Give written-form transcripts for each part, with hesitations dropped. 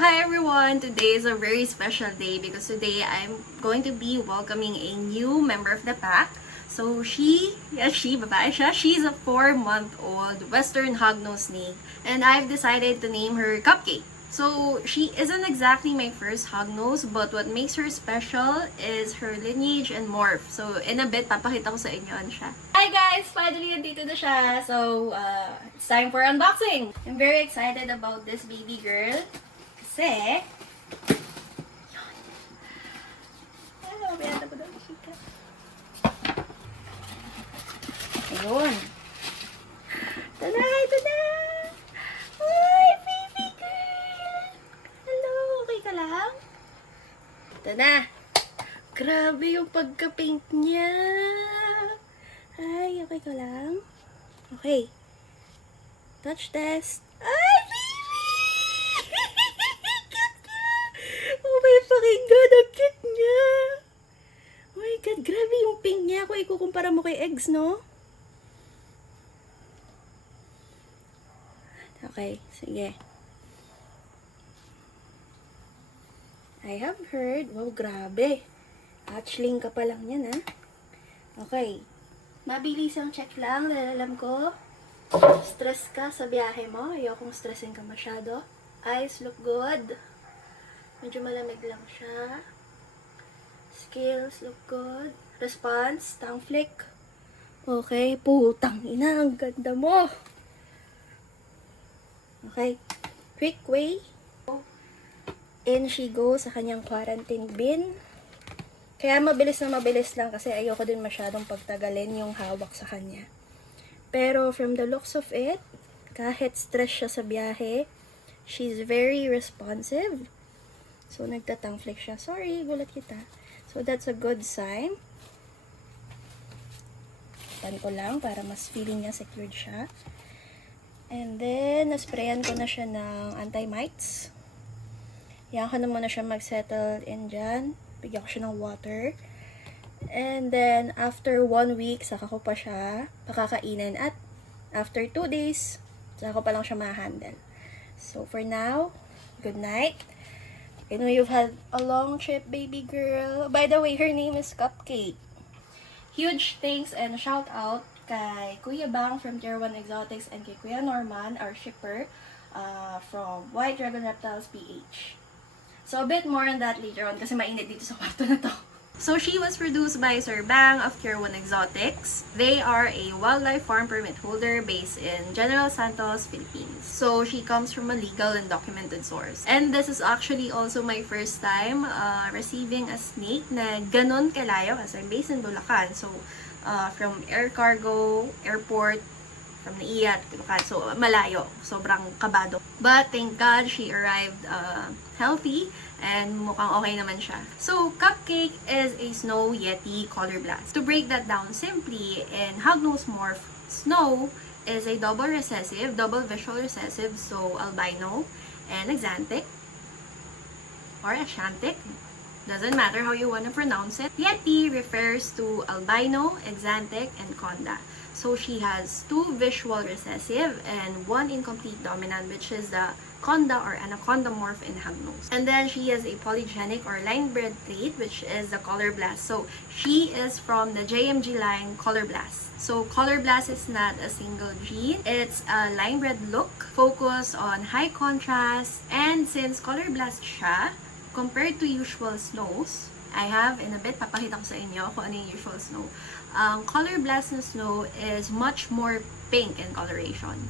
hi everyone! Today is a very special day because today I'm going to be welcoming a new member of the pack. So babae siya. She's a 4-month-old Western hognose snake and I've decided to name her Cupcake. So she isn't exactly my first hognose, but what makes her special is her lineage and morph. So in a bit, papakita ko sa inyo ano siya. Hi guys! Finally, nandito na siya. So, it's time for unboxing! I'm very excited about this baby girl. Kasi, yun. Bayata ko daw chika. Ayun. Tada! Tada! Ay, baby girl! Hello, okay ka lang? Tada! Grabe yung pagka-paint niya! Ay, okay ka lang? Okay. Touch test. Ay, baby! Cute niya! Oh my fucking God, ang cute niya! Oh my God, grabe yung pink niya kung ikukumpara mo kay eggs, no? Okay, sige. I have heard, wow, grabe. Hatchling ka pa lang yan, ha? Okay. Mabilis ang check lang, dahil alam ko, stress ka sa biyahe mo. Ayokong stressin ka masyado. Eyes look good. Medyo malamig lang siya. Scales look good. Response, tongue flick. Okay, putang ina, ang ganda mo. Okay, quick way. In she goes sa kanyang quarantine bin. Kaya mabilis lang kasi ayoko din masyadong pagtagalin yung hawak sa kanya. Pero from the looks of it, kahit stress siya sa biyahe, she's very responsive. So, nagtatang flick siya. Sorry, gulat kita. So, that's a good sign. Tan ko lang para mas feeling niya secured siya. And then, nasprayan ko na siya ng anti-mites. Yan ko na muna siya mag-settle in dyan. Bigyan ko siya ng water. And then, after 1 week, saka ko pa siya pakakainin. At after 2 days, saka ko pa lang siya ma-handle. So, for now, good night. I know you've had a long trip, baby girl. By the way, her name is Cupcake. Huge thanks and shout out kay Kuya Bang from Tier 1 Exotics and kay Kuya Norman, our shipper, from White Dragon Reptiles PH. So, a bit more on that later on kasi mainit dito sa kwarto na to. So, she was produced by Sir Bang of Tier 1 Exotics. They are a wildlife farm permit holder based in General Santos, Philippines. So, she comes from a legal and documented source. And this is actually also my first time receiving a snake na ganon kalayo kasi I'm based in Bulacan. So, from air cargo, airport, from NAIA at Bulacan. So, malayo. Sobrang kabado. But, thank God, she arrived healthy and mukhang okay naman siya. So, Cupcake is a Snow Yeti color blast. To break that down simply, in hognose morph, Snow is a double visual recessive, so albino and axanthic or Ashantic. Doesn't matter how you want to pronounce it. Yeti refers to albino, axanthic, and conda. So, she has 2 visual recessive and 1 incomplete dominant, which is the conda or anaconda morph in hognose. And then, she has a polygenic or line-bred trait, which is the color blast. So, she is from the JMG line color blast. So, color blast is not a single gene. It's a line-bred look, focus on high contrast, and since color blast siya, compared to usual snows, I have, in a bit, papakita ko sa inyo kung ano yung usual snow. Color blast na snow is much more pink in coloration.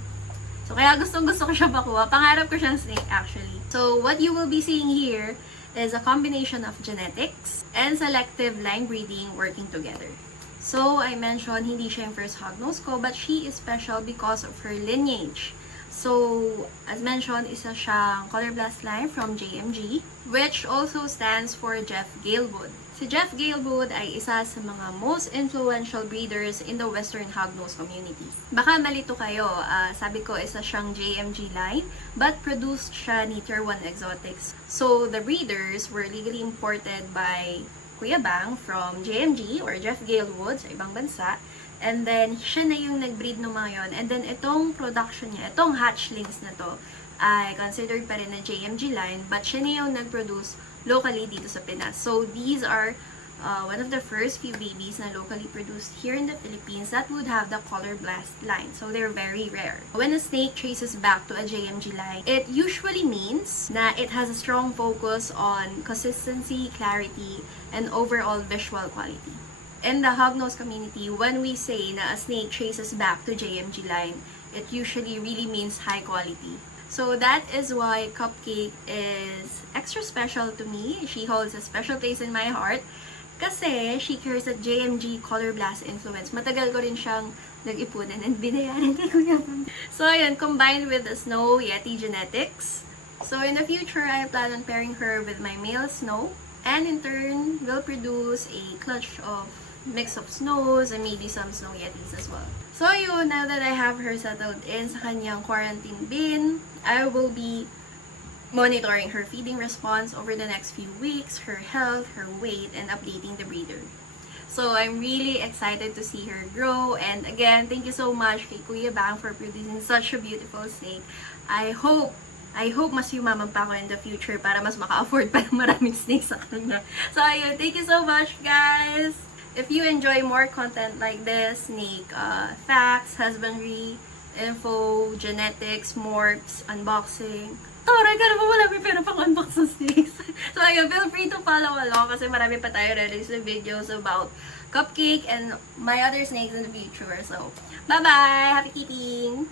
So, kaya gustong-gusto ko siya makuha. Pangarap ko siyang snake, actually. So, what you will be seeing here is a combination of genetics and selective line breeding working together. So, I mentioned, hindi siya yung first hognose ko, but she is special because of her lineage. So, as mentioned, isa siyang color blast line from JMG, which also stands for Jeff Galewood. Si Jeff Galewood ay isa sa mga most influential breeders in the Western hognose community. Baka malito kayo, sabi ko isa siyang JMG line, but produced siya ni Tier 1 Exotics. So, the breeders were legally imported by Kuya Bang from JMG or Jeff Galewood sa ibang bansa. And then, siya na yung nag-breed ng mga yun. And then, itong production niya, itong hatchlings na to, ay considered pa rin na JMG line, but siya na yung nag-produce locally dito sa Pinas. So, these are one of the first few babies na locally produced here in the Philippines that would have the color blast line. So, they're very rare. When a snake traces back to a JMG line, it usually means na it has a strong focus on consistency, clarity, and overall visual quality. In the hognose community, when we say na a snake traces back to JMG line, it usually really means high quality. So that is why Cupcake is extra special to me. She holds a special place in my heart kasi she carries a JMG Color Blast influence. Matagal ko rin siyang nag-ipunan and binayaran kay Kuya Bam. So yun, combined with the Snow Yeti genetics. So in the future, I plan on pairing her with my male Snow, and in turn, will produce a clutch of mix of Snows and maybe some Snow Yetis as well. So yun, now that I have her settled in sa kanyang quarantine bin, I will be monitoring her feeding response over the next few weeks, her health, her weight, and updating the breeder. So I'm really excited to see her grow. And again, thank you so much kay Kuya Bang for producing such a beautiful snake. I hope mas yumaman pa ako in the future para mas maka-afford pa ng maraming snakes sa kanya. So ayun, thank you so much guys! If you enjoy more content like this, snake facts, husbandry, info, genetics, morphs, unboxing, taray ka naman, wala may pera pang unbox sa snakes. So ayun, feel free to follow along kasi marami pa tayo release na videos about Cupcake and my other snakes in the future. So, bye-bye! Happy keeping!